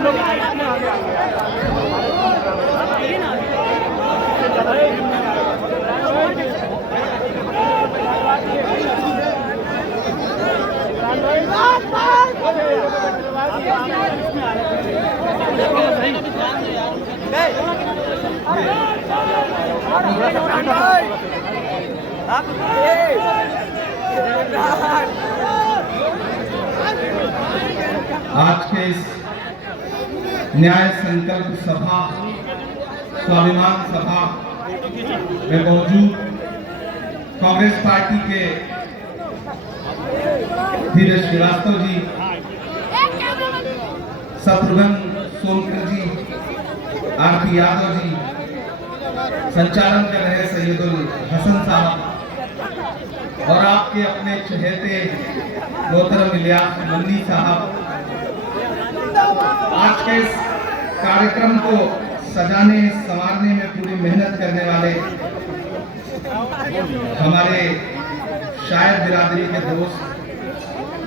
आज के इस न्याय संकल्प सभा, स्वाभिमान सभा में मौजूद कांग्रेस पार्टी के धीरज श्रीवास्तव जी, शत्रुघ्न सोनकर जी, आरपी यादव जी, संचालन कर रहे सैयदुल हसन साहब और आपके अपने चहेते मोहतरम इलियास मंदी साहब, आज के इस कार्यक्रम को सजाने संवारने में पूरी मेहनत करने वाले हमारे शायर बिरादरी के दोस्त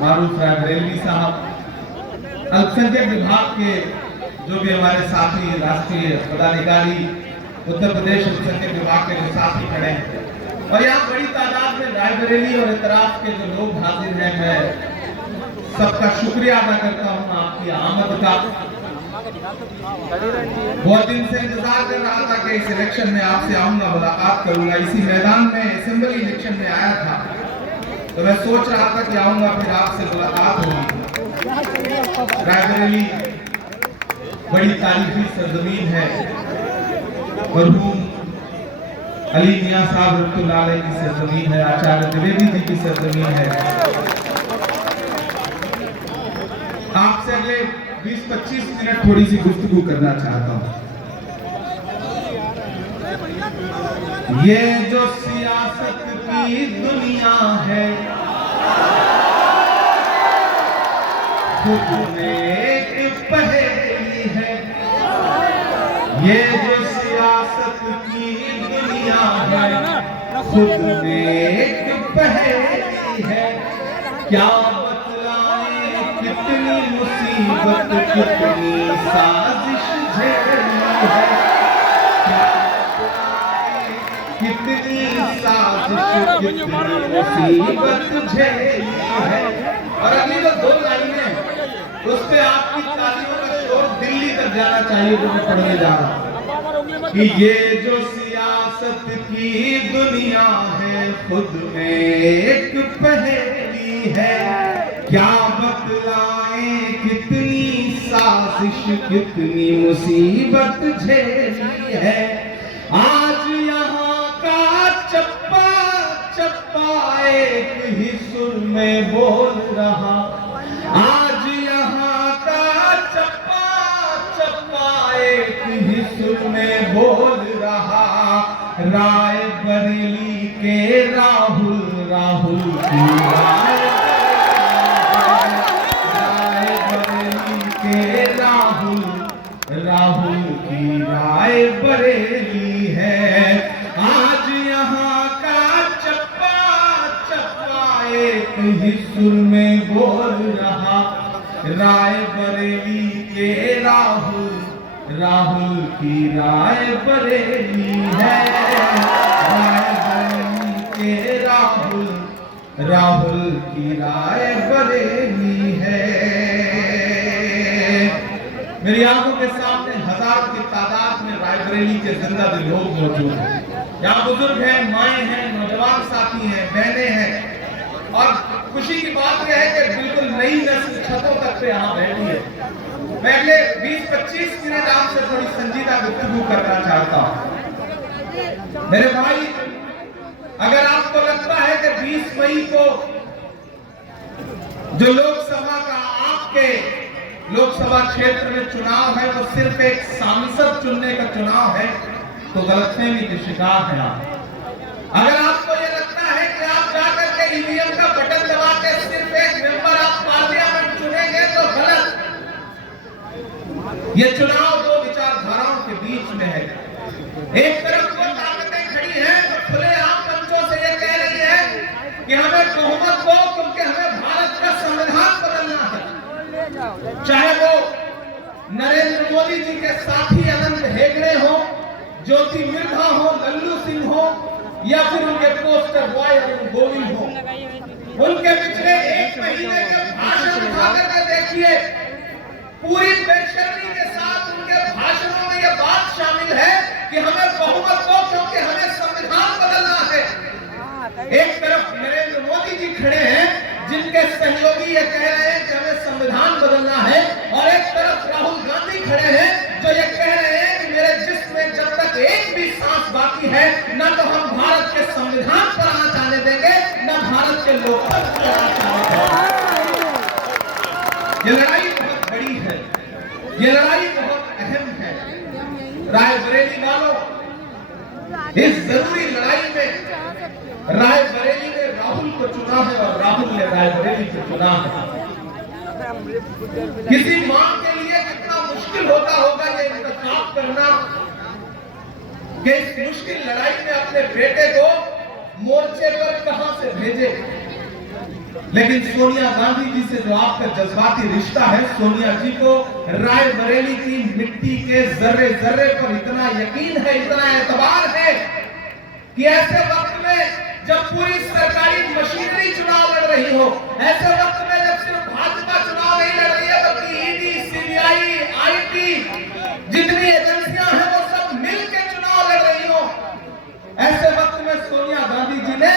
मारूफ रायबरेलवी साहब, अल्पसंख्यक विभाग के जो भी हमारे साथी राष्ट्रीय पदाधिकारी, उत्तर प्रदेश अल्पसंख्यक विभाग के जो साथी खड़े हैं, और यहाँ बड़ी तादाद में रायबरेली और इतराफ के जो लोग हाजिर हैं, मैं सबका शुक्रिया अदा करता हूँ आपकी आमद का। बहुत दिन से इंतजार कर रहा था कि इस इलेक्शन में आपसे आऊंगा, मुलाकात करूंगा। इसी मैदान में असेंबली इलेक्शन में आया था तो मैं सोच रहा था कि आऊंगा, फिर आपसे मुलाकात होगी। रायबरेली बड़ी तारीखी सरजमीन है, मरहूम अली मियां साहब रहमतुल्लाह अलैह की सरजमीन है, आचार्य द्विवेदी जी की सरजमीन है। आपसे अगले 20-25 मिनट थोड़ी सी गुफ्तगू करना चाहता हूं। ये जो सियासत की दुनिया है, खुद में एक पहेली है। ये जो सियासत की दुनिया है, खुद में एक पहेली है। क्या बतलाएं कितनी मुसीबत, कितनी साजिश झेली है। क्या बतलाएं कितनी साजिश, कितनी मुसीबत झेली है। और अगली जो दो लाइनें, उस पे आपकी तालियों का शोर दिल्ली तक जाना चाहिए, जो मैं पढ़ने जा रहा हूं कि ये जो सियासत की दुनिया है, खुद में एक पहेली है। क्या बतलाएं कितनी साजिश, कितनी मुसीबत झेली है। आज यहाँ का चप्पा चप्पा एक ही सुर में बोल रहा। आज यहाँ का चप्पा चप्पा एक ही सुर में बोल रहा। रायबरेली के राहुल, राहुल की रायबरेली के राहुल, राहुल की रायबरेली है। आज यहाँ का चप्पा चप्पा एक ही सुर में बोल रहा। रायबरेली के राहुल, राहुल की रायबरेली है। रायबरेली के राहुल, राहुल की रायबरेली है। मेरी आंखों के सामने हजार की तादाद में रायबरेली के जिंदा दिल लोग मौजूद हैं। यहाँ बुजुर्ग हैं, माएं हैं, नौजवान साथी हैं, बहनें हैं। और खुशी की बात यह है कि बिल्कुल नई नस्ल छतों तक पे यहाँ बैठी है। मैं अगले 20-25 मिनट आपसे थोड़ी संजीदा गुफ्तगू करना चाहता हूँ। मेरे भाई, अगर आपको लगता है कि 20 मई को जो लोकसभा का आपके लोकसभा क्षेत्र में चुनाव है वो सिर्फ एक सांसद चुनने का चुनाव है, तो गलतफहमी के शिकार है आप। अगर आपको ये लगता है कि आप जाकर के ईवीएम का बटन दबा के सिर्फ एक मेंबर ऑफ पार्लियामेंट चुनेंगे, तो गलत। ये चुनाव दो विचारधाराओं के बीच में है। एक तरफ वो ताकतें खड़ी हैं जो खुलेआम मंचों से ये कह रही है कि हमें बहुमत दो, क्योंकि हमें भारत का संविधान बदलना है। चाहे वो मोदी जी के साथी अनंत हेगड़े हो, ज्योति मिर्धा हो, लल्लू सिंह हो, या फिर उनके पोस्टर बॉय अरुण गोविंद हो, उनके पिछले 1 महीने के भाषण उठाकर के देखिए, पूरी बेशर्मी के साथ उनके भाषणों में यह बात शामिल है कि हमें बहुमत दो क्योंकि हमें संविधान बदलना है। एक तरफ नरेंद्र मोदी जी खड़े हैं जिनके सहयोगी ये कह रहे हैं कि हमें संविधान बदलना है, और एक तरफ राहुल गांधी खड़े हैं जो ये कह रहे हैं कि मेरे जिस्म में जब तक एक भी सांस बाकी है, न तो हम भारत के संविधान पर आना चाहने देंगे, न भारत के लोकतंत्र पर आना चाहने देंगे। ये लड़ाई बहुत बड़ी है, ये लड़ाई बहुत अहम है। रायबरेली वालों, इस जरूरी लड़ाई में रायबरेली ने राहुल को चुना है और राहुल ने रायबरेली को चुना है। किसी मां के लिए कितना मुश्किल होता होगा ये इंतखाब करना कि इस मुश्किल लड़ाई में अपने बेटे को मोर्चे पर कहां से भेजे। लेकिन सोनिया गांधी जी से जो आपका जज्बाती रिश्ता है, सोनिया जी को रायबरेली की मिट्टी के जर्रे जर्रे पर इतना यकीन है, इतना एतबार है कि ऐसे वक्त में जब पूरी सरकारी मशीनरी चुनाव लड़ रही हो, ऐसे वक्त में जब सिर्फ भाजपा चुनाव नहीं लड़ रही है बल्कि ईडी, सीबीआई, आईटी जितनी एजेंसियां हैं वो सब मिलकर चुनाव लड़ रही हो, ऐसे वक्त में सोनिया गांधी जी ने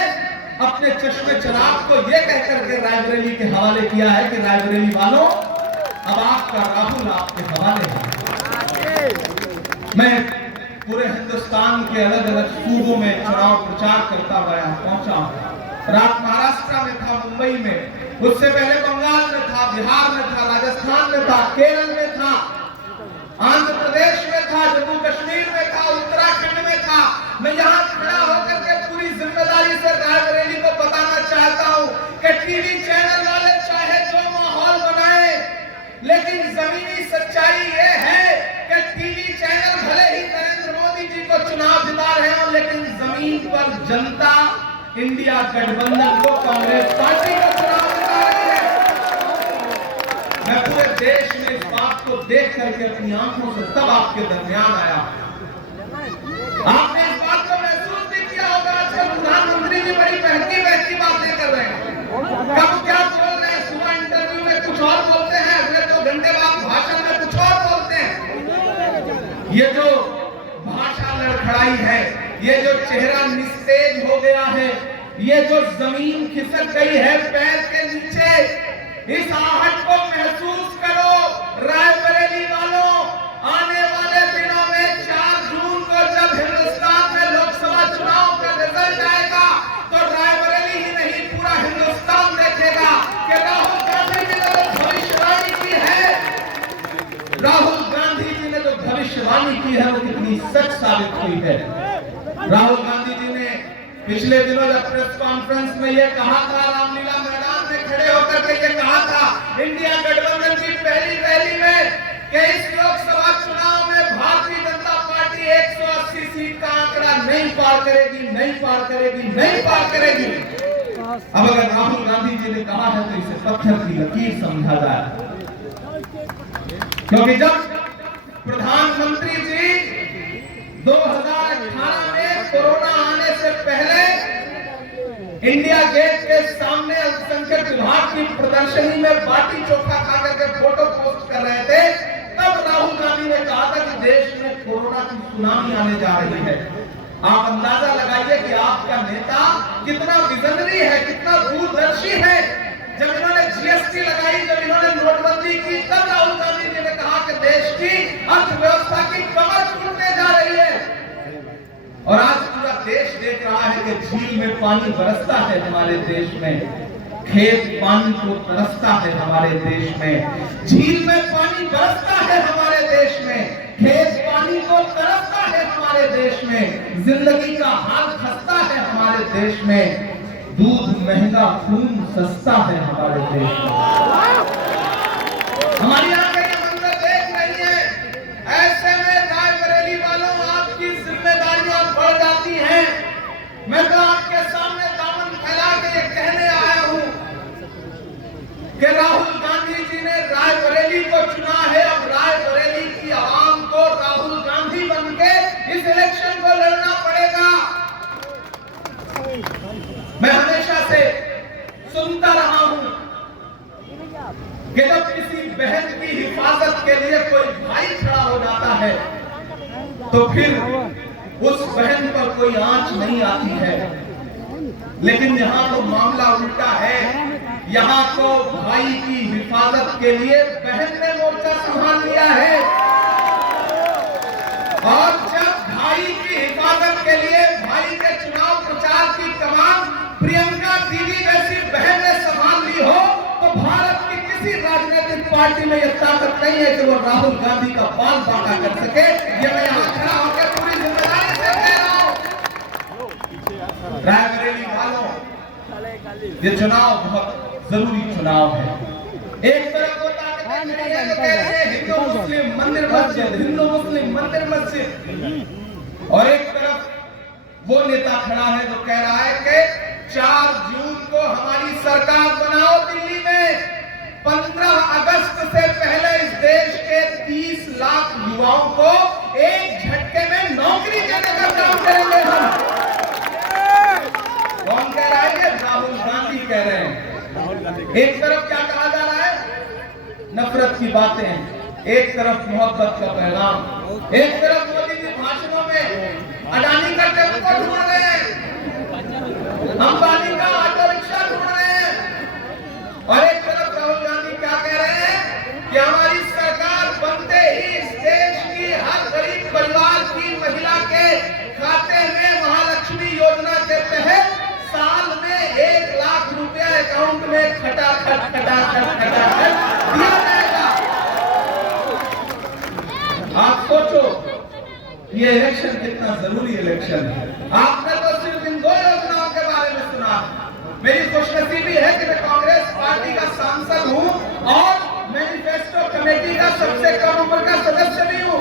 अपने चश्मे चिराग को यह कहकर के रायबरेली के हवाले किया है कि रायबरेली वालों, अब आपका राहुल आपके हवाले है। मैं पूरे हिंदुस्तान के अलग अलग सूबों में चुनाव प्रचार करता हुआ पहुंचा। रात महाराष्ट्र में था, मुंबई में, उससे पहले बंगाल में था, बिहार में था, राजस्थान में था, केरल में था, आंध्र प्रदेश में था, जम्मू कश्मीर में था, उत्तराखंड में था। मैं यहाँ खड़ा होकर के पूरी जिम्मेदारी से रायबरेली को बताना चाहता हूँ कि टीवी चैनल वाले चाहे जो माहौल बनाए, लेकिन जमीनी सच्चाई ये है कि टीवी चैनल भले ही नरेंद्र मोदी जी को चुनाव जिता रहे हो, लेकिन जमीन पर जनता इंडिया गठबंधन को, कांग्रेस पार्टी को चुनाव जिता रही है। मैं पूरे देश में इस बात को देख करके अपनी आंखों से तब आपके दरमियान आया। आपने इस बात को महसूस भी किया होगा। आजकल प्रधानमंत्री जी बड़ी बहकी बहकी बातें कर रहे हैं, कब क्या बोल रहे हैं, सुबह इंटरव्यू में कुछ और बोलते हैं, अगले 2 घंटे बाद भाषण में कुछ और बोलते हैं। ये जो भाषा लड़खड़ाई है, ये जो चेहरा निस्तेज हो गया है, ये जो जमीन खिसक गई है पैर के नीचे, इस आहट को महसूस करो रायबरेली वालों। आने वाले दिनों में 4 जून को जब हिंदुस्तान में लोकसभा चुनाव का रिजल्ट आएगा तो रायबरेली ही नहीं पूरा हिंदुस्तान देखेगा कि राहुल गांधी जी ने जो भविष्यवाणी की है, राहुल गांधी जी ने जो भविष्यवाणी की है वो कितनी सच साबित हुई है। राहुल गांधी जी ने पिछले दिनों जब प्रेस कॉन्फ्रेंस में यह कहा था, रामलीला मैदान में खड़े होकर के ये कहा था इंडिया गठबंधन की पहली रैली में कि इस लोकसभा चुनाव में भारतीय जनता पार्टी 180 सीट का आंकड़ा नहीं पार करेगी, नहीं पार करेगी, नहीं पार करेगी। अब अगर राहुल गांधी जी ने कहा है तो इसे पत्थर की लकीर समझा जाए, क्योंकि जब प्रधानमंत्री जी 2018 में कोरोना आने से पहले इंडिया गेट के सामने अल्पसंख्यक विभाग की प्रदर्शनी में बाटी चोखा खा करके फोटो पोस्ट कर रहे थे, तब राहुल गांधी ने कहा था कि देश में कोरोना की सुनामी आने जा रही है। आप अंदाजा लगाइए कि आपका नेता कितना विजनरी है, कितना दूरदर्शी है। जब इन्होंने जीएसटी लगाई, जब इन्होंने नोटबंदी की, तब राहुल गांधी जी ने कहा कि देश की अर्थव्यवस्था की कमर टूटने जा रही है। और आज पूरा देश देख रहा है कि झील में पानी बरसता है हमारे देश में, खेत पानी को तरसता है हमारे देश में, झील में पानी बरसता है हमारे देश में, खेत पानी को तरसता है हमारे देश में, जिंदगी का हाल खस्ता है हमारे देश में, दूध महंगा खून सस्ता है हमारे देश में। हमारी आंखें ये मंजर देख रही है। ऐसे में रायबरेली वालों आपकी जिम्मेदारियां बढ़ जाती हैं। मैं तो आपके सामने दामन फैला के ये कहने आया हूं कि राहुल गांधी जी ने रायबरेली को चुना है। अब रायबरेली की आवाम मैं हमेशा से सुनता रहा हूं कि जब किसी बहन की हिफाजत के लिए कोई भाई खड़ा हो जाता है तो फिर उस बहन पर कोई आंच नहीं आती है। लेकिन यहाँ तो मामला उल्टा है। यहाँ तो भाई की हिफाजत के लिए बहन ने मोर्चा संभाल लिया है, और जब भाई की हिफाजत के लिए भाई के चुनाव प्रचार की कमान प्रियंका दीदी जैसी बहन ने संभाल ली हो, तो भारत की किसी राजनीतिक पार्टी में यह ताकत नहीं है कि वो राहुल गांधी का बाल बांका कर सके। ये मैं यहाँ खड़ा होकर पूरी जिम्मेदारी से कह रहा हूँ। रायबरेली वालों, ये चुनाव बहुत जरूरी चुनाव है। एक तरफ वो ताकतें खड़ी हैं जो कह रही है हिंदू मुस्लिम मंदिर मस्जिद, हिंदू मुस्लिम मंदिर मस्जिद, और एक तरफ वो नेता खड़ा है जो कह रहा है कि 4 जून को हमारी सरकार बनाओ दिल्ली में, 15 अगस्त से पहले इस देश के 30 लाख युवाओं को एक झटके में नौकरी देने का काम करेंगे हम। कौन कह रहा है? राहुल गांधी कह रहे हैं। एक तरफ क्या कहा जा रहा है? नफरत की बातें, एक तरफ मोहब्बत का पैगाम। एक तरफ मोदी जी भाषणों में अडानी का टेम्पो ढूंढ रहे हैं, अंबानी का ऑटो रिक्शा ढूंढ रहे हैं, और एक तरफ राहुल गांधी क्या कह रहे हैं कि हमारी सरकार बनते ही इस देश की हर गरीब परिवार की महिला के खाते में महालक्ष्मी योजना के तहत साल में 1 लाख रुपया अकाउंट में खटाखट दिया जाएगा। आप सोचो ये इलेक्शन कितना जरूरी इलेक्शन है। आपने तो सिर्फ इन 2 योजनाओं के बारे में सुना। मेरी खुशनसीबी है कि मैं कांग्रेस पार्टी का सांसद हूं और मैनिफेस्टो कमेटी का सबसे कम उम्र का सदस्य भी हूं।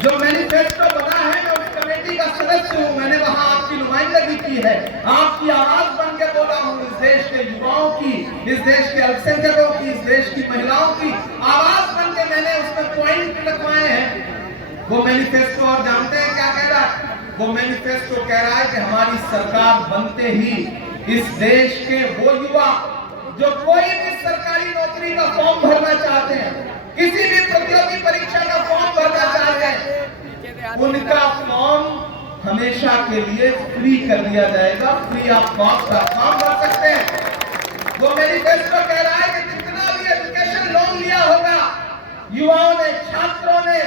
जो मैनिफेस्टो बना है मैं उस कमेटी का सदस्य हूं। मैंने वहां आपकी नुमाइंदगी की है, आपकी आवाज बन के बोला हूं। इस देश के युवाओं की, इस देश के अल्पसंख्यकों की, इस देश की महिलाओं की आवाज बन के मैंने उसमें पॉइंट रखवाए हैं। वो मैनिफेस्टो और जानते हैं क्या कह रहा है? वो मैनिफेस्टो कह रहा है कि हमारी सरकार बनते ही इस देश के वो युवा जो कोई भी सरकारी नौकरी का फॉर्म भरना चाहते हैं, किसी भी प्रतियोगी परीक्षा का फॉर्म भरना चाहते हैं, उनका फॉर्म हमेशा के लिए फ्री कर दिया जाएगा। फ्री ऑफ कॉस्ट का फॉर्म भर सकते हैं। वो मैनिफेस्टो कह रहा है कि जितना भी एजुकेशन लोन लिया होगा युवाओं ने, छात्रों ने,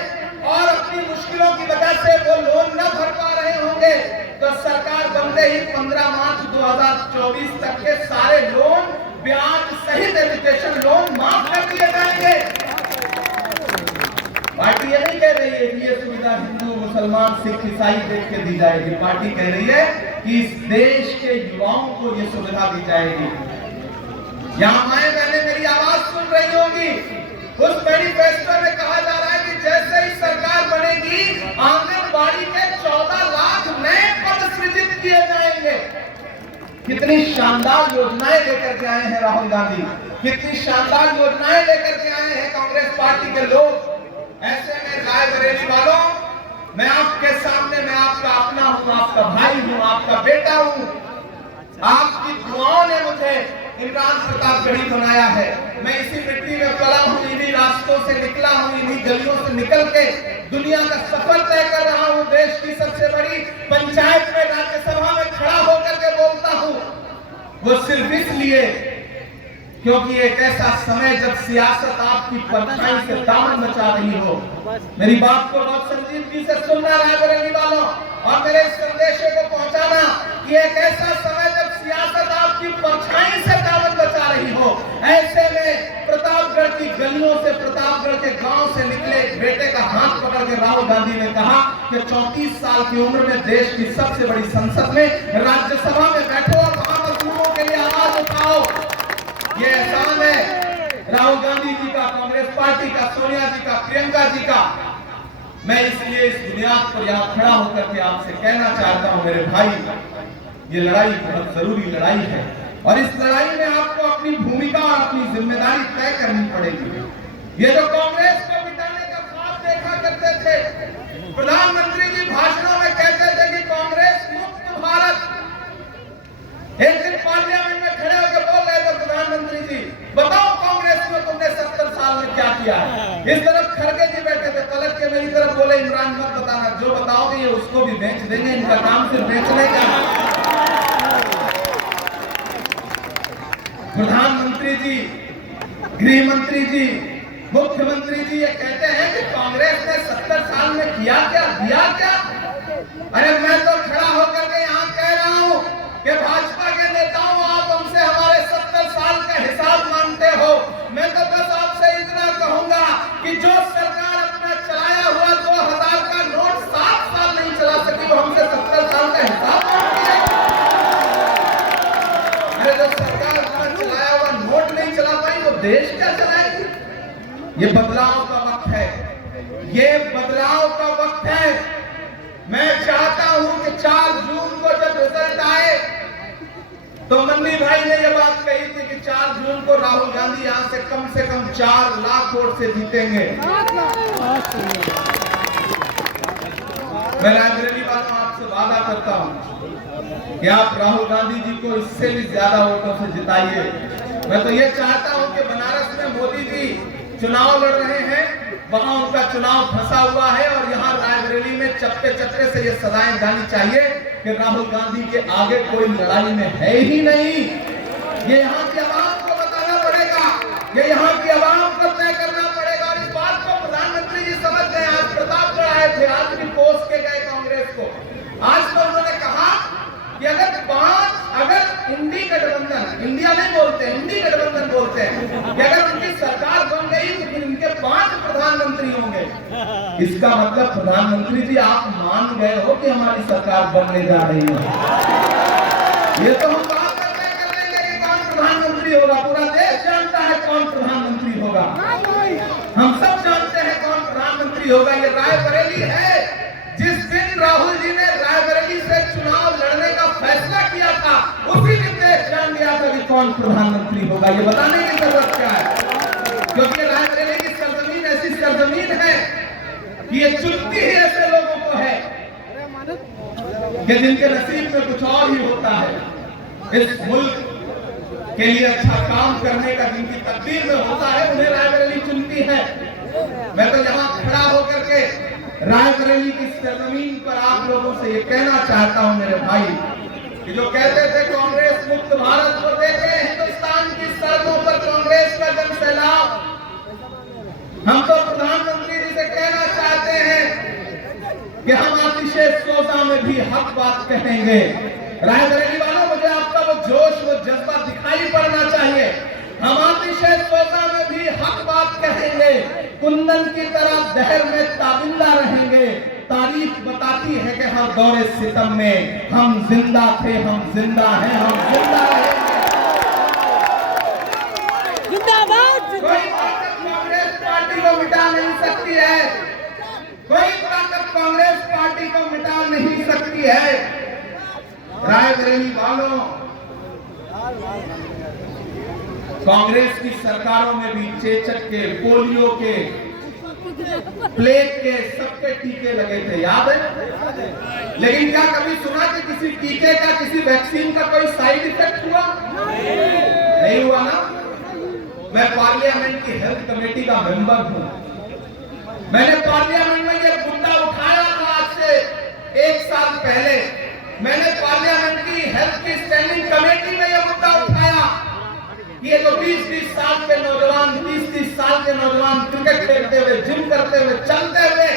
और अपनी मुश्किलों की वजह से वो लोन न भर पा रहे होंगे, तो सरकार बनते ही 15 मार्च 2024 तक के सारे लोन ब्याज सहित एजुकेशन लोन माफ कर दिए जाएंगे। पार्टी ये नहीं कह रही है कि ये सुविधा हिंदू, मुसलमान, सिख, ईसाई देख के दी जाएगी। पार्टी कह रही है कि इस देश के युवाओं को ये सुविधा दी जाएगी। यहाँ माए बहनें मेरी आवाज सुन रही होंगी। उस मैनिफेस्टो में कहा जा रहा है कि जैसे ही सरकार बनेगी आंगनबाड़ी के 14 लाख नए पद सृजित किए जाएंगे। कितनी शानदार योजनाएं लेकर के आए हैं राहुल गांधी, कितनी शानदार योजनाएं लेकर के आए हैं कांग्रेस पार्टी के लोग। ऐसे में रायबरेली वालों, मैं आपके सामने, मैं आपका अपना हूं, आपका भाई हूं, आपका बेटा हूं। आपकी दुआओं ने मुझे इमरान प्रतापगढ़ी बनाया है। मैं इसी मिट्टी में पला हूं, इन्हीं रास्तों से निकला हूं, इन्हीं गलियों से निकल के दुनिया का सफर तय कर रहा हूं। देश की सबसे बड़ी पंचायत में, राज्यसभा में खड़ा होकर के बोलता हूं, वो सिर्फ इसलिए क्योंकि एक ऐसा समय जब सियासत आपकी परछाई से दामन मचा रही हो। मेरी बात को बहुत संजीदगी से सुनना रायबरेली वालों, और मेरे इस संदेश को पहुंचाना कि एक ऐसा समय जब सियासत आपकी परछाई से दामन मचा रही हो। ऐसे में प्रतापगढ़ की गलियों से, प्रतापगढ़ के गांव से निकले एक बेटे का हाथ पकड़ के राहुल गांधी ने कहा कि 34 साल की उम्र में देश की सबसे बड़ी संसद में, राज्यसभा में बैठो और वहां मजदूरों के लिए आवाज उठाओ। ये एहसान है राहुल गांधी जी का, कांग्रेस पार्टी का, सोनिया जी का, प्रियंका जी का। मैं इसलिए इस बुनियाद पर यहाँ खड़ा होकर के आपसे कहना चाहता हूँ मेरे भाई, ये लड़ाई बहुत जरूरी लड़ाई है, और इस लड़ाई में आपको अपनी भूमिका और अपनी जिम्मेदारी तय करनी पड़ेगी। ये जो कांग्रेस को मिटाने का ख्वाब देखा करते थे, प्रधानमंत्री जी भाषणों में कहते थे कि कांग्रेस मुक्त भारत, किया है। इस तरफ खड़गे जी बैठे थे, पलट के मेरी तरफ बोले इमरान मत बताना, जो बताओगे ये उसको भी बेच देंगे, इनका काम सिर्फ बेचने का। प्रधानमंत्री जी, गृह मंत्री जी, मुख्यमंत्री जी ये कहते हैं कि कांग्रेस ने 70 साल में किया क्या, दिया क्या? अरे मैं तो खड़ा होकर के यहाँ कह रहा हूँ कि भाजपा के नेताओं, आप हमसे हमारे 70 साल का हिसाब मांगते हो। मैं तो बस आपसे इतना कहूंगा कि जो सरकार अपना चलाया हुआ 2000 का नोट 7 साल नहीं चला सकी, वो हमसे 70 साल का हिसाब मांगती है। अरे जो सरकार अपना चलाया हुआ नोट नहीं चला पाई, वो देश क्या चलाएगी? ये बदलाव का वक्त है, ये बदलाव का वक्त है। मैं चाहता हूं कि 4 जून को जब रिजल्ट आए तो मन्नी भाई ने यह बात कही थी कि 4 जून को राहुल गांधी यहां से कम 4 लाख वोट से जीतेंगे। मैं रायबरेली वालों आपसे वादा करता हूं कि आप राहुल गांधी जी को इससे भी ज्यादा वोटों से जिताइए। मैं तो ये चाहता हूं कि बनारस में मोदी जी चुनाव लड़ रहे हैं, वहां उनका चुनाव फंसा हुआ है, और यहाँ रायबरेली में चप्पे चप्पे से ये सदाएं जानी चाहिए कि राहुल गांधी के आगे कोई लड़ाई में है ही नहीं। ये यहाँ की आवाम को बताना पड़ेगा, ये यहाँ की आवाम को तय करना पड़ेगा। और इस बात को प्रधानमंत्री जी समझ गए। आज प्रतापगढ़ आए थे, आज भी पोस्ट के गए कांग्रेस को। आज तो उन्होंने कहा कि अगर इंडी गठबंधन, इंडिया नहीं बोलते, इंडी गठबंधन बोलते हैं, कि अगर उनकी सरकार बन गई तो फिर इनके 5 प्रधानमंत्री होंगे। इसका मतलब प्रधानमंत्री जी आप मान गए हो कि हमारी सरकार बनने जा रही है। ये तो हम बात कर लेंगे कि कौन प्रधानमंत्री होगा। पूरा देश जानता है कौन प्रधानमंत्री होगा, हम सब जानते हैं कौन प्रधानमंत्री होगा। ये रायबरेली है, जिस दिन राहुल जी ने रायबरेली से चुनाव लड़ने का फैसला किया था, उसी दिन देश जान गया था कि कौन प्रधानमंत्री होगा। ये बताने की जरूरत क्या है? क्योंकि रायबरेली की सरजमीन ऐसी सरजमीन है कि ये चुनती ही ऐसे लोगों को है कि जिनके नसीब में कुछ और ही होता है। इस मुल्क के लिए अच्छा काम करने का जिनकी तकदीर में होता है, उन्हें रायबरेली चुनती है। मैं तो यहाँ खड़ा होकर के रायबरेली की सरजमीन पर आप लोगों से ये कहना चाहता हूं मेरे भाई, कि जो कहते थे कांग्रेस मुक्त भारत को देखे, हिंदुस्तान की सड़कों पर कांग्रेस का जन सैलाब, हम तो प्रधानमंत्री जी से कहना चाहते हैं कि हम आतिशे सोजा में भी हक बात कहेंगे। रायबरेली वालों, मुझे आपका वो जोश, वो जज्बा दिखाई पड़ना चाहिए। हम आतिशे सोजा में भी हक बात कहेंगे, कुंदन की तरह दहर में ताबिंदा रहेंगे। तारीख बताती है कि हर दौरे सितम में हम जिंदा थे, हम जिंदा हैं, हम जिंदा रहेंगे। जिंदाबाद। कोई ताकत कांग्रेस पार्टी को मिटा नहीं सकती है, कोई ताकत कांग्रेस पार्टी को मिटा नहीं सकती है। रायबरेली वालों, कांग्रेस की सरकारों में भी चेचक के, पोलियो के, प्लेग के, सबके टीके लगे थे, याद है? लेकिन क्या कभी सुना कि किसी टीके का, किसी वैक्सीन का कोई साइड इफेक्ट हुआ? नहीं हुआ ना। मैं पार्लियामेंट की हेल्थ कमेटी का मेंबर हूं। मैंने पार्लियामेंट में ये मुद्दा उठाया था आज से 1 साल पहले। मैंने पार्लियामेंट की हेल्थ की स्टैंडिंग कमेटी में यह मुद्दा उठाया। ये जो 20-20 साल के नौजवान, 30-30 साल के नौजवान क्रिकेट खेलते हुए, जिम करते हुए, चलते हुए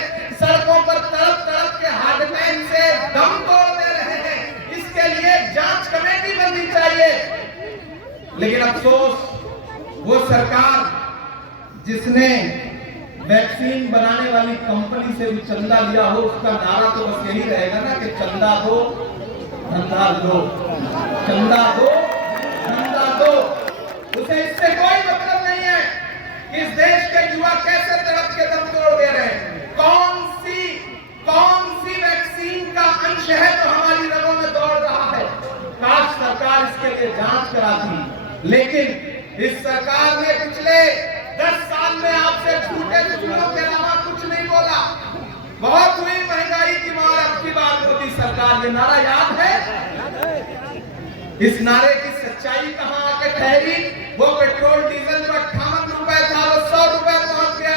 सड़कों पर तड़प तड़प के हार्ट अटैक से दम तोड़ दे रहे हैं, इसके लिए जांच कमेटी बननी चाहिए। लेकिन अफसोस, वो सरकार जिसने वैक्सीन बनाने वाली कंपनी से भी चंदा लिया हो, उसका नारा तो बस यही रहेगा ना कि चंदा दो, धंधा दो, चंदा दो, धंधा दो। उसे इससे कोई मतलब नहीं है कि इस देश के युवा कैसे तड़प के दम तोड़ दे रहे हैं। कौन सी वैक्सीन का अंश है जो हमारी रगों में दौड़ रहा है? काश सरकार इसके लिए जांच कराती। लेकिन इस सरकार ने पिछले 10 साल में आपसे झूठे झूठों के अलावा कुछ नहीं बोला। बहुत हुई महंगाई की मार, अब की बात मोदी सरकार, ये नारा याद है? इस नारे की सच्चाई कहां आके ठहरी? वो पेट्रोल डीजल जो 58 रुपए था, वो 100 रुपए पहुंच गया।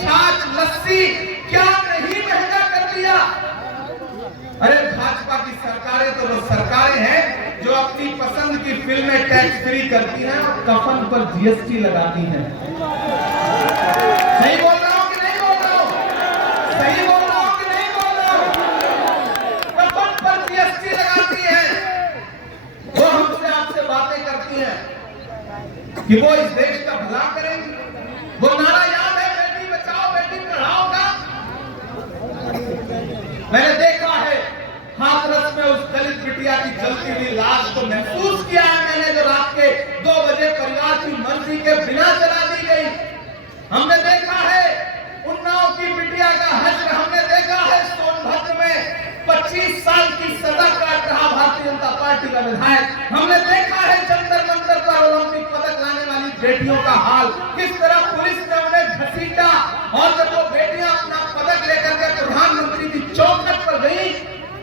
छाछ, लस्सी क्या नहीं महंगा कर दिया। अरे भाजपा की सरकारें तो वो सरकारें हैं जो अपनी पसंद की फिल्में टैक्स फ्री करती हैं और कफन पर जीएसटी लगाती हैं। सही बोल रहा हूं कि नहीं बोल रहा हूं? सही बोल रहा हूं कि नहीं बोल रहा हूं? कफन पर जीएसटी लगाती हैं। वो हमसे आपसे बातें करती हैं कि वो इस देश का भला करेंगी। वो नारा याद है, बेटी बचाओ बेटी पढ़ाओ का। मैंने देखा है हाथरस में उस दलित बिटिया की जलती हुई लाश को महसूस किया है मैंने, जो रात के 2 बजे परिवार की मर्जी के बिना जला दी गई। हमने देखा है उन्नाव की बिटिया का हश्र, हमने देखा है सोनभद्र में 25 साल की सजा काट रहा भारतीय जनता पार्टी का विधायक। हमने देखा है जंतर मंतर पर ओलंपिक पदक लाने वाली बेटियों का हाल, किस तरह पुलिस ने उन्हें घसीटा और जब वो बेटियां अपना पदक लेकर के प्रधानमंत्री की चौखट पर गई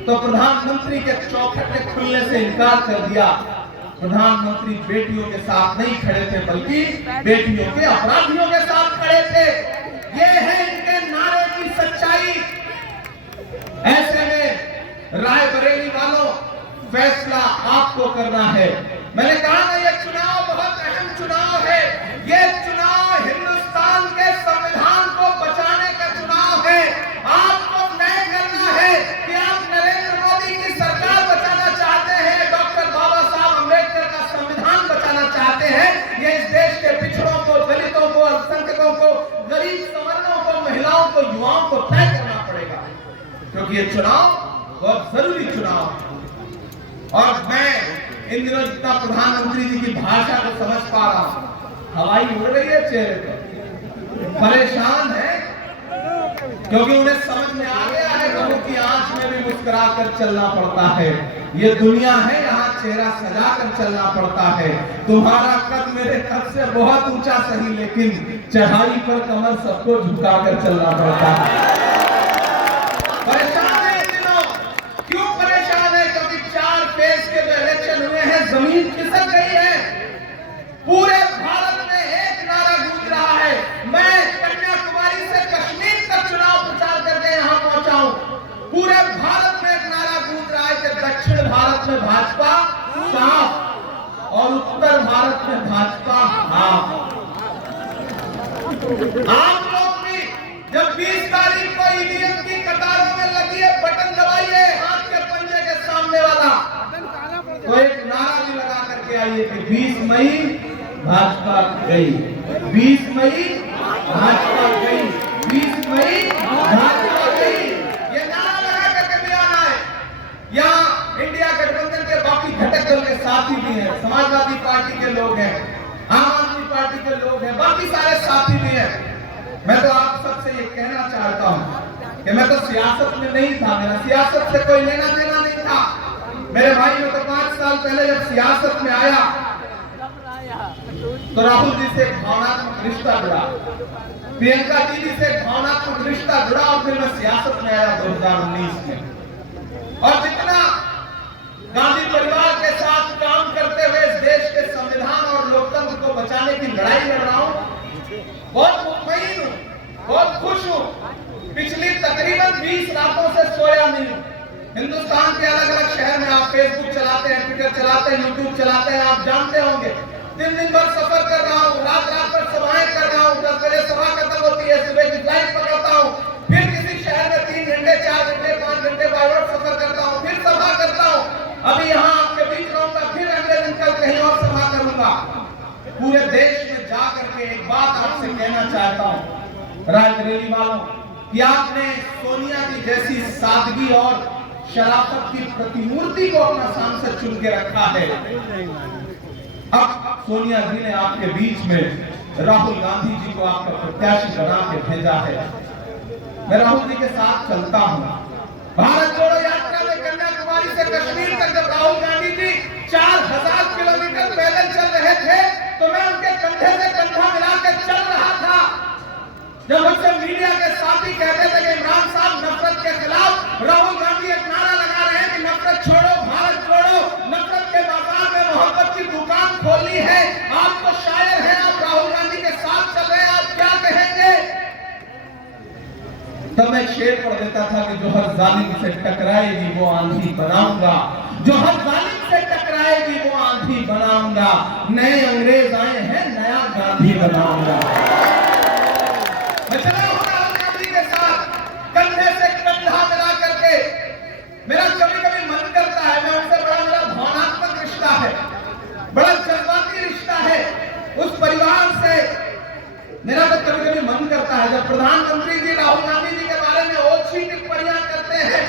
तो प्रधानमंत्री के चौखट के खुलने से इनकार कर दिया। प्रधानमंत्री बेटियों के साथ नहीं खड़े थे बल्कि बेटियों के अपराधियों के साथ खड़े थे। ये है इनके नारे की सच्चाई। ऐसे में रायबरेली वालों, फैसला आपको करना है। मैंने कहा ना, ये चुनाव बहुत अहम चुनाव है। ये चुनाव हिंदुस्तान के संविधान को बचाने का चुनाव है। आपको तय करना है कि आप नरेंद्र मोदी की सरकार बचाना चाहते हैं, डॉक्टर बाबा साहब अम्बेडकर का संविधान बचाना चाहते हैं। ये इस देश के पिछड़ों को, दलितों को, अल्पसंख्यकों को, गरीब सवर्णों को, महिलाओं को, युवाओं को तय करना पड़ेगा, क्योंकि ये चुनाव बहुत जरूरी चुनाव है। और मैं इन दिनों जितना प्रधानमंत्री जी की भाषा को समझ पा रहा हूं, हवाई उड़ रही है चेहरे पर, परेशान है, क्योंकि उन्हें समझ में आ गया है लोगों की आंख में भी मुस्कुरा कर चलना पड़ता है। ये दुनिया है, यहाँ चेहरा सजा कर चलना पड़ता है। तुम्हारा कद मेरे कद से बहुत ऊंचा सही, लेकिन चढ़ाई पर कमर सबको झुका कर चलना पड़ता है। परेशान है इन दिनों। क्यों परेशान है? क्योंकि 4 फेज के जो इलेक्शन हुए हैं, जमीन खिसक गई है। पूरे भारत में एक नारा गूंज रहा है। मैं कन्याकुमारी से कश्मीर तक चुनाव प्रचार करके यहां पहुंचा हूं। पूरे भारत में एक नारा गूंज रहा है कि दक्षिण भारत में भाजपा साफ और उत्तर भारत में भाजपा हाफ। आप लोग भी जब 20 तारीख को ईवीएम की कतारों में लगी है, बटन दबाइए हाथ के पंजे के सामने वाला, तो एक नारा भी लगा करके आइए कि 20 मई भाजपा गई, 20 मई भाजपा गई, 20 मई भाजपा गई। ये नारा लगा करके भी आना है। यहाँ इंडिया गठबंधन के बाकी घटक दल के साथी भी हैं, समाजवादी पार्टी के लोग हैं, आम आदमी पार्टी के लोग हैं, बाकी सारे साथी भी हैं। मैं तो आप सबसे ये कहना चाहता हूं कि मैं तो सियासत में नहीं था, मेरा सियासत से कोई लेना देना नहीं था। मेरे भाई, मैं तो 5 साल पहले जब सियासत में आया तो राहुल जी से भावनात्मक रिश्ता जुड़ा, प्रियंका दीदी से भावनात्मक रिश्ता जुड़ा और फिर मैं सियासत में आया 2019 में। और जितना गांधी परिवार के साथ काम करते हुए इस देश के संविधान और लोकतंत्र को बचाने की लड़ाई लड़ रहा हूं, बहुत मुतमईन हूं, बहुत खुश हूं। पिछली तकरीबन 20 रातों से सोया नहीं हूं। हिंदुस्तान के अलग अलग शहर में आप फेसबुक चलाते हैं, ट्विटर चलाते हैं, यूट्यूब चलाते हैं, आप जानते होंगे। 3 दिन भर सफर कर रहा हूँ, रात रात भर सभाएं कर रहा हूँ। 10 बजे सभा खत्म होती है, सुबह की फ्लाइट पकड़ता हूँ, फिर किसी शहर में 3 घंटे, 4 घंटे, 5 घंटे बाय रोड सफर करता हूँ, फिर सभा करता हूँ। अभी यहाँ आपके बीच रहूंगा, फिर अगले दिन कल कहीं और सभा करूंगा। पूरे देश में जा करके एक बात आपसे कहना चाहता हूँ रायबरेली वालों, कि आपने सोनिया जी जैसी सादगी और शराफत की प्रतिमूर्ति को अपना सांसद चुन के रखा है। अब सोनिया जी ने आपके बीच में राहुल गांधी जी को आपका प्रत्याशी बना के भेजा है। मैं राहुल जी के साथ चलता हूं। भारत जोड़ो यात्रा में कन्याकुमारी से कश्मीर तक जब राहुल गांधी जी 4000 किलोमीटर पैदल चल रहे थे, तो मैं उनके कंधे से कंधा मिलाकर चल रहा था। जब मुझसे मीडिया के साथी कहते थे कि इमरान साहब नफरत के खिलाफ, राहुल गांधी एक नारा लगा रहे हैं कि नफरत छोड़ो, भारत जोड़ो, नफरत के बाजार में मोहब्बत की दुकान खोलनी है। आप तो शायर हैं, आप राहुल गांधी के साथ चल रहे हैं, आप क्या कहेंगे? मैं शेर पढ़ देता था कि जो हर जालिम से टकराएगी वो आंधी बनाऊंगा, जो हर जालिम से टकराएगी वो आंधी बनाऊंगा, नए अंग्रेज आए हैं नया गांधी बनाऊंगा। मैं चला हूं राहुल गांधी के साथ कंधे से कंधा मिला करके। मेरा कभी कभी मन करता है, मैं उनसे बड़ा मेरा भावनात्मक रिश्ता है, बड़ा जज्बाती रिश्ता है उस परिवार से। मेरा तो कभी कभी मन करता है जब प्रधानमंत्री जी राहुल गांधी जी के बारे में ओछी टिप्पणियां करते हैं,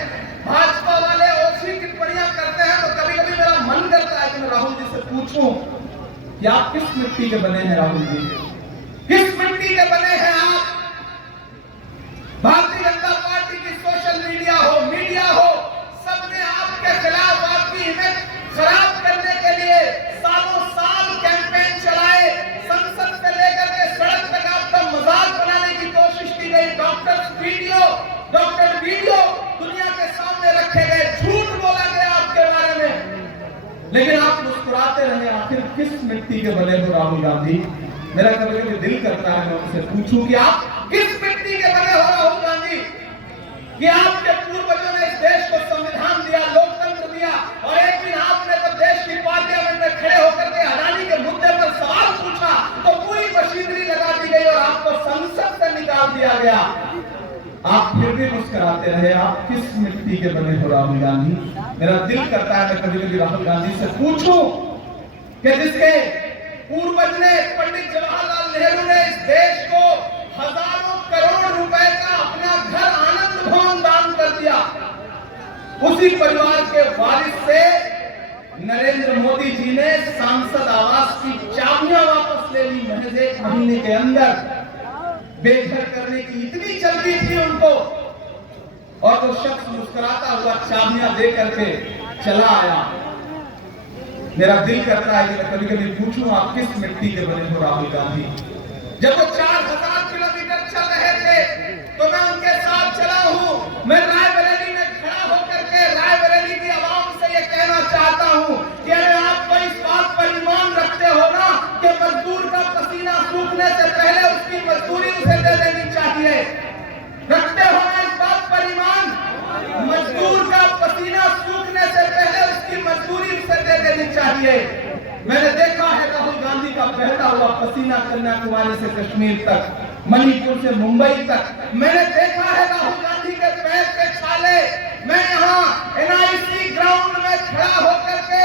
भाजपा वाले ओछी टिप्पणियां करते हैं, तो कभी कभी मेरा मन करता है कि मैं राहुल जी से पूछूं कि आप किस मिट्टी के बने हैं? राहुल जी किस मिट्टी के बने हैं आप? भारतीय जनता पार्टी की सोशल मीडिया हो सबने आपके खिलाफ आपकी इमेज खराब करने के लिए सालों साल कैंपेन चलाए, संसद से लेकर के सड़क तक आपका मजाक बनाने की कोशिश की गई, डॉक्टर वीडियो दुनिया के सामने रखे गए, झूठ बोला गया आपके बारे में, लेकिन आप मुस्कुराते रहे। आखिर किस मिट्टी के बने हो राहुल गांधी? मेरा कभी कभी दिल करता है मैं उनसे पूछूं कि आप किस मिट्टी के बने हो राहुल गांधी? कि आपके पूर्वजों ने इस देश को संविधान दिया, लोकतंत्र दिया, और एक दिन आपने जब देश की पार्लियामेंट में खड़े होकर के अडानी के मुद्दे पर सवाल पूछा तो पूरी मशीनरी लगा दी गई और आपको संसद से निकाल दिया गया। आप फिर भी मुस्कुराते रहे। आप किस मिट्टी के बने हो राहुल गांधी? मेरा दिल करता है मैं कभी कभी राहुल गांधी से पूछूं कि जिसके पूर्वज ने, पंडित जवाहरलाल नेहरू ने इस देश को हजारों करोड़ रुपए का अपना घर आनंद भवन दान कर दिया, उसी परिवार के वारिस से नरेंद्र मोदी जी ने सांसद आवास की चाबियां वापस ले ली महज 1 महीने के अंदर। बेघर करने की इतनी जल्दी थी उनको, और वो शख्स मुस्कुराता हुआ चाबियां दे करके चला आया। मेरा दिल करता है कि मैं कभी कभी पूछूं आप किस मिट्टी के बने हो राहुल गांधी? जब वो 4000 किलोमीटर चल रहे थे तो मैं उनके साथ चला हूं। मैं रायबरेली में खड़ा होकर के रायबरेली की आवाम से ये कहना चाहता हूं कि अरे आप तो इस बात पर ईमान रखते हो ना कि मजदूर का पसीना सूखने से पहले उसकी मजदूरी उसे दे देनी चाहिए। रखते हो ना इस बात पर ईमान? मजदूर का पसीना सूखने से पहले उसकी मजदूरी उसे दे देनी चाहिए। मैंने देखा है राहुल गांधी का बहता हुआ पसीना कन्याकुमारी से कश्मीर तक, मणिपुर से मुंबई तक। मैंने देखा है राहुल गांधी के पैर के छाले। मैं यहाँ NIC ग्राउंड में खड़ा होकर के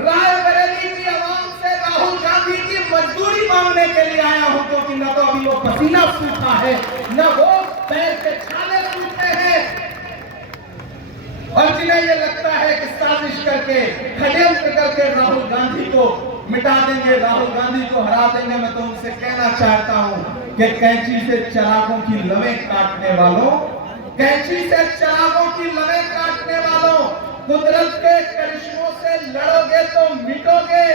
रायबरेली की आवाम से राहुल गांधी की मजदूरी मांगने के लिए आया हूँ, क्योंकि न तो अभी वो पसीना सूखा है, न वो पैर के छाले सूखे हैं। और जिन्हें ये लगता है कि साजिश करके, षड्यंत्र करके राहुल गांधी को मिटा देंगे, राहुल गांधी को हरा देंगे, मैं तो उनसे कहना चाहता हूं कि कैंची से चिरागों की लवें काटने वालों, कैंची से चिरागों की लवें काटने वालों, कुदरत के करिश्मों से लड़ोगे तो मिटोगे।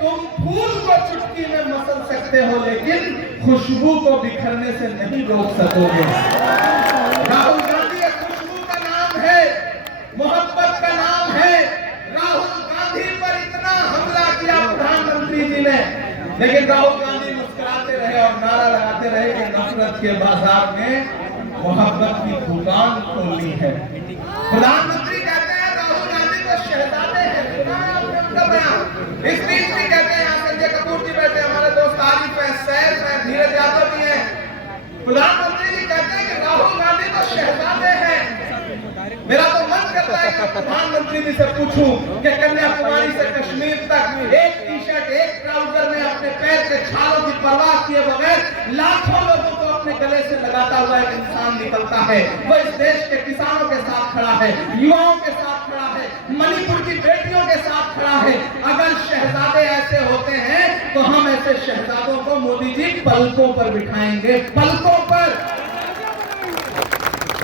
तुम फूल को चुटकी में मसल सकते हो लेकिन खुशबू को बिखरने से नहीं रोक सकोगे। राहुल गांधी एक खुशबू का नाम है, मोहब्बत का नाम है। राहुल गांधी पर इतना हमला किया प्रधानमंत्री जी ने, लेकिन राहुल गांधी मुस्कुराते रहे और नारा लगाते रहे कि नफरत के बाजार में मोहब्बत की दुकान खोलनी है। प्रधानमंत्री कहते हैं राहुल गांधी तो शहजादे हैं, सुना है आपने उनका बयान। इस बीच भी कहते हैं, यहाँ संजय कपूर जी बैठे, हमारे दोस्त आरिफ है, सैफ है, धीरज यादव भी है। प्रधानमंत्री जी कहते हैं कि राहुल गांधी तो शहजादे हैं। मेरा तो मन करता है कि प्रधानमंत्री जी से पूछूं कि कन्याकुमारी से कश्मीर तक एक टी-शर्ट, एक ट्राउजर में अपने पैर के छालों की परवाह किए बगैर लाखों लोगों को अपने गले से लगाता हुआ एक इंसान निकलता है। वो इस देश के किसानों के साथ खड़ा है, युवाओं के साथ खड़ा है, मणिपुर की बेटियों के साथ खड़ा है। अगर शहजादे ऐसे होते हैं तो हम ऐसे शहजादों को मोदी जी पलकों पर बिठाएंगे, पलकों पर।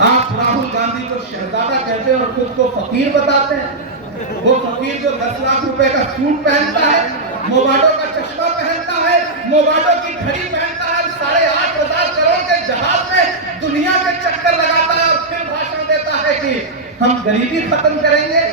आप राहुल गांधी को शहजादा कहते हैं और खुद को फकीर बताते हैं। वो फकीर जो 10 लाख रुपए का सूट पहनता है, मोबाडो का चश्मा पहनता है, मोबाडो की घड़ी पहनता है, 8,500 करोड़ के जहाज में दुनिया के चक्कर लगाता है और फिर भाषण देता है कि हम गरीबी खत्म करेंगे।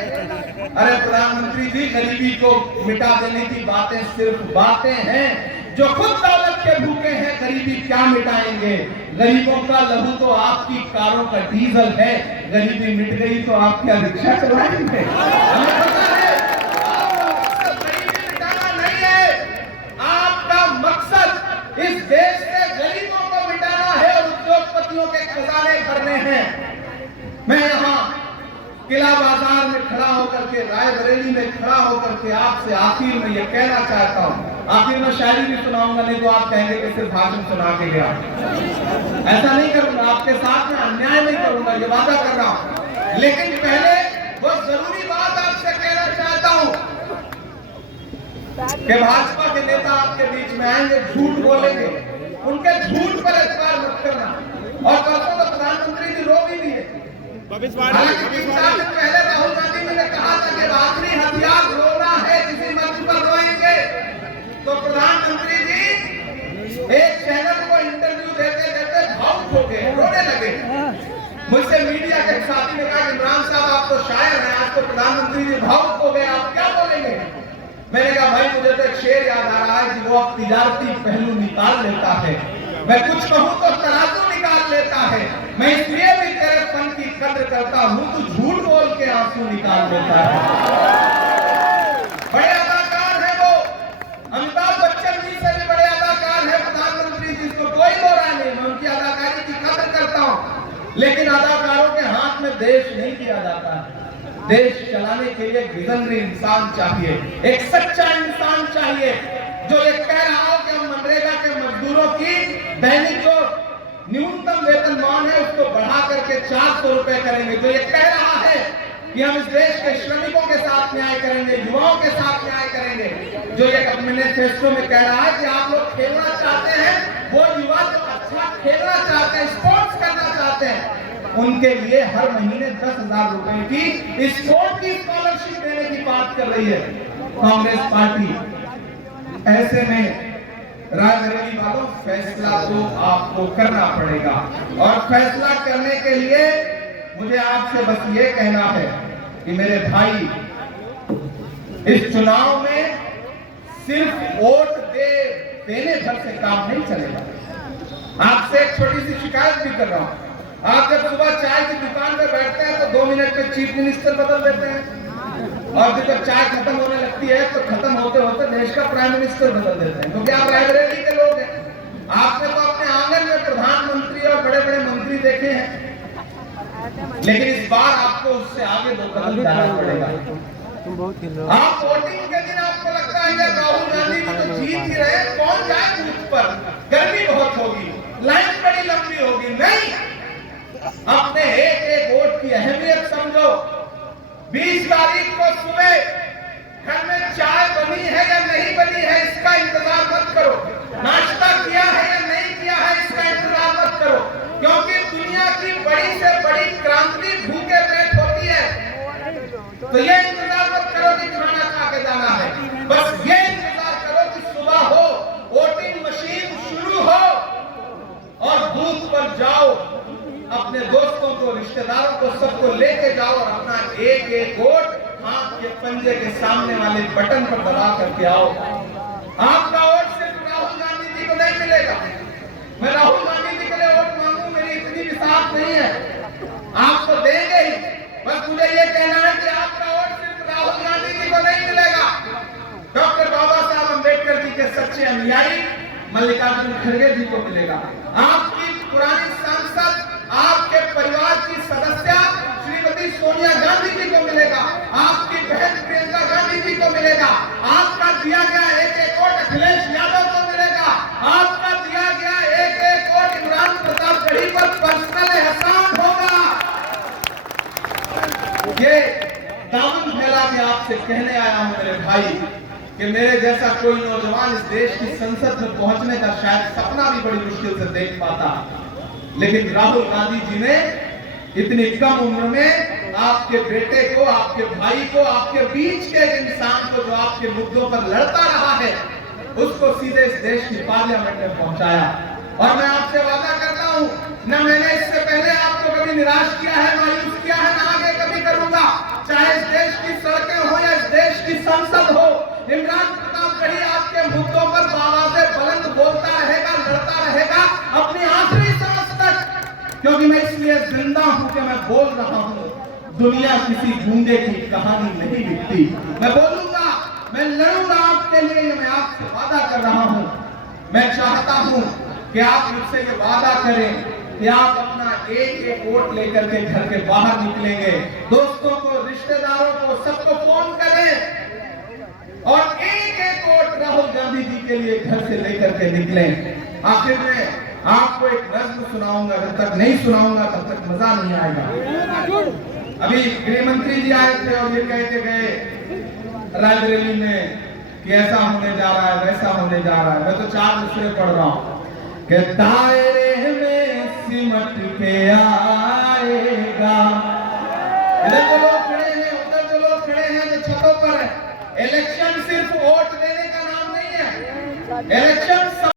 अरे प्रधानमंत्री जी, गरीबी को मिटा देने की बातें सिर्फ बातें हैं। जो खुद दौलत के भूखे हैं, गरीबी क्या मिटाएंगे? गरीबों का लहू तो आपकी कारों का डीजल है, गरीबी मिट गई तो आप क्या रिक्शा चलाएंगे? हमें पता है गरीबी मिटाना नहीं है, आपका मकसद इस देश से गरीबों को मिटाना है और उद्योगपतियों के खजाने भरने हैं। मैं यहाँ किला बाजार में खड़ा होकर के, रायबरेली में खड़ा होकर के आपसे आखिर में ये कहना चाहता हूँ, आखिर में शायरी भी सुनाऊंगा, नहीं तो आप कहेंगे कि सिर्फ भाषण सुना के गया। ऐसा नहीं करूंगा, आपके साथ में अन्याय नहीं करूंगा, ये वादा कर रहा हूं। लेकिन पहले वो जरूरी बात आपसे कहना चाहता हूं कि भाजपा के नेता आपके बीच में आएंगे, झूठ बोलेंगे, उनके झूठ पर एतबार मत करना। और परसों तो प्रधानमंत्री जी रो भी दिए। हालांकि 3-4 दिन पहले राहुल गांधी जी ने कहा था कि आखिरी हथियार रोना है, किसी मंच पर रोएंगे। तो प्रधानमंत्री जी एक चैनल को इंटरव्यू देते देते भावुक हो गए, रोने लगे। मुझसे मीडिया के साथी ने कहा, इमरान साहब आप तो शायर हैं, आज तो प्रधानमंत्री जी भावुक हो गए, आप क्या बोलेंगे? मैंने कहा भाई मुझे तो एक शेर याद आ रहा है कि वो अब तिजारती पहलू निकाल लेता है, मैं कुछ कहूं तो तराजू निकाल लेता है, मैं इसलिए भी तेरे फन की कद्र करता हूं, तू झूठ बोल के आंसू निकाल देता है। बड़े अदाकार है वो, अमिताभ बच्चन जी से भी बड़े अदाकार है प्रधानमंत्री जी, इसको कोई बुरा नहीं, मैं उनकी अदाकारी की कद्र करता हूं। लेकिन अदाकारों के हाथ में देश नहीं दिया जाता, देश चलाने के लिए एक विजनरी इंसान चाहिए, एक सच्चा इंसान चाहिए जो ये कह रहा हो कि हम मनरेगा के मजदूरों की दैनिक जो न्यूनतम वेतनमान है उसको बढ़ा करके 400 रुपए करेंगे, जो ये कह रहा है कि हम इस देश के श्रमिकों के साथ न्याय करेंगे, युवाओं के साथ न्याय करेंगे, जो ये अपने मैनिफेस्टो में कह रहा है कि आप लोग खेलना चाहते हैं, वो युवा जो अच्छा खेलना चाहते हैं, स्पोर्ट्स करना चाहते हैं, उनके लिए हर महीने 10,000 रुपए की स्पोर्ट की स्कॉलरशिप देने की बात कर रही है कांग्रेस पार्टी। ऐसे में रायबरेली वालों, फैसला तो आपको करना पड़ेगा और फैसला करने के लिए मुझे आपसे बस ये कहना है कि मेरे भाई, इस चुनाव में सिर्फ वोट देने भर से काम नहीं चलेगा। आपसे एक छोटी सी शिकायत भी कर रहा हूं, आप जब सुबह चाय की दुकान पे बैठते हैं तो 2 मिनट में चीफ मिनिस्टर बदल देते हैं, और जब चाय खत्म होने लगती है तो खत्म होते होते देश का प्राइम मिनिस्टर बदल देते हैं, क्योंकि आप रायबरेली के लोग हैं। आपने तो अपने आंगन में प्रधानमंत्री और बड़े बड़े मंत्री देखे हैं, लेकिन इस बार आपको उससे आगे 2 कदम जाना पड़ेगा। आप वोटिंग के दिन आपको लगता है कि राहुल गांधी जी तो जीत ही रहे, कौन जाए बूथ पर, गर्मी बहुत होगी, लाइन बड़ी लंबी होगी। नहीं, अपने एक वोट की अहमियत समझो। 20 तारीख को सुबह घर में चाय बनी है या नहीं बनी है इसका इंतजार मत करो, नाश्ता किया है या नहीं किया है इसका इंतजार मत करो, क्योंकि दुनिया की बड़ी से बड़ी क्रांति भूखे पेट होती है। तो ये इंतजार मत करो कि खाना खा के जाना है, बस ये इंतजार करो कि सुबह हो, वोटिंग मशीन शुरू हो और बूथ पर जाओ, अपने दोस्तों को, रिश्तेदारों को, सबको लेके जाओ और अपना एक वोट हाथ के पंजे के सामने वाले बटन पर दबा करके आओ। आपका वोट सिर्फ राहुल गांधी जी को नहीं मिलेगा। मैं राहुल गांधी जी के लिए वोट मांगू, मेरी इतनी भी साथ नहीं है, आप तो देंगे ही, बस मुझे ये कहना है कि आपका वोट सिर्फ राहुल गांधी जी को नहीं मिलेगा, डॉक्टर बाबा साहब अम्बेडकर जी के सच्चे अनुयायी मल्लिकार्जुन खड़गे जी को मिलेगा, आपकी पुरानी सांसद, आपके परिवार की सदस्य श्रीमती सोनिया गांधी जी को मिलेगा, आपकी बहन प्रियंका गांधी जी को मिलेगा, आपका दिया गया एक वोट अखिलेश यादव को मिलेगा, आपका दिया गया एक वोट इमरान प्रतापगढ़ी पर पर्सनल एहसान होगा। ये दामन फैला के आपसे कहने आया हूं मेरे भाई कि मेरे जैसा कोई नौजवान इस देश की संसद में पहुंचने का शायद सपना भी बड़ी मुश्किल से देख पाता, लेकिन राहुल गांधी जी ने इतनी कम उम्र में आपके बेटे को, आपके भाई को, आपके बीच के इंसान को जो आपके मुद्दों पर लड़ता रहा है, उसको सीधे इस देश की पार्लियामेंट में पहुंचाया। और मैं आपसे वादा करता हूं, न मैंने इससे पहले आपको कभी निराश किया है, मायूस किया है, न आगे कभी करूंगा। चाहे इस देश की सड़कें हो या इस देश की संसद हो, इमरान प्रतापगढ़ी आपके मुद्दों पर आवाज़ें बुलंद बोलता है बोल रहा हूँ, दुनिया किसी गूंगे की कहानी नहीं लिखती। मैं बोलूंगा, मैं लड़ूंगा आपके लिए, मैं आपसे वादा कर रहा हूँ। मैं चाहता हूँ कि आप मुझसे ये वादा करें कि आप अपना एक एक वोट लेकर के घर के बाहर निकलेंगे, दोस्तों को, रिश्तेदारों को, सबको फोन करें और एक एक वोट राहुल गांधी जी के लिए घर से लेकर के निकलें। आखिर में आपको एक नज्म सुनाऊंगा, जब तक नहीं सुनाऊंगा तब तक मजा नहीं आएगा। अभी गृह मंत्री जी आए थे और ये कह के गए रायबरेली में कि ऐसा होने जा रहा है, वैसा होने जा रहा है। मैं तो 4 दूसरे पढ़ रहा हूं कि दायरे में सिमट के आएगा। इधर जो लोग खड़े हैं, उधर जो लोग खड़े हैं, जो छतों पर है, इलेक्शन सिर्फ वोट देने का नाम नहीं है। इलेक्शन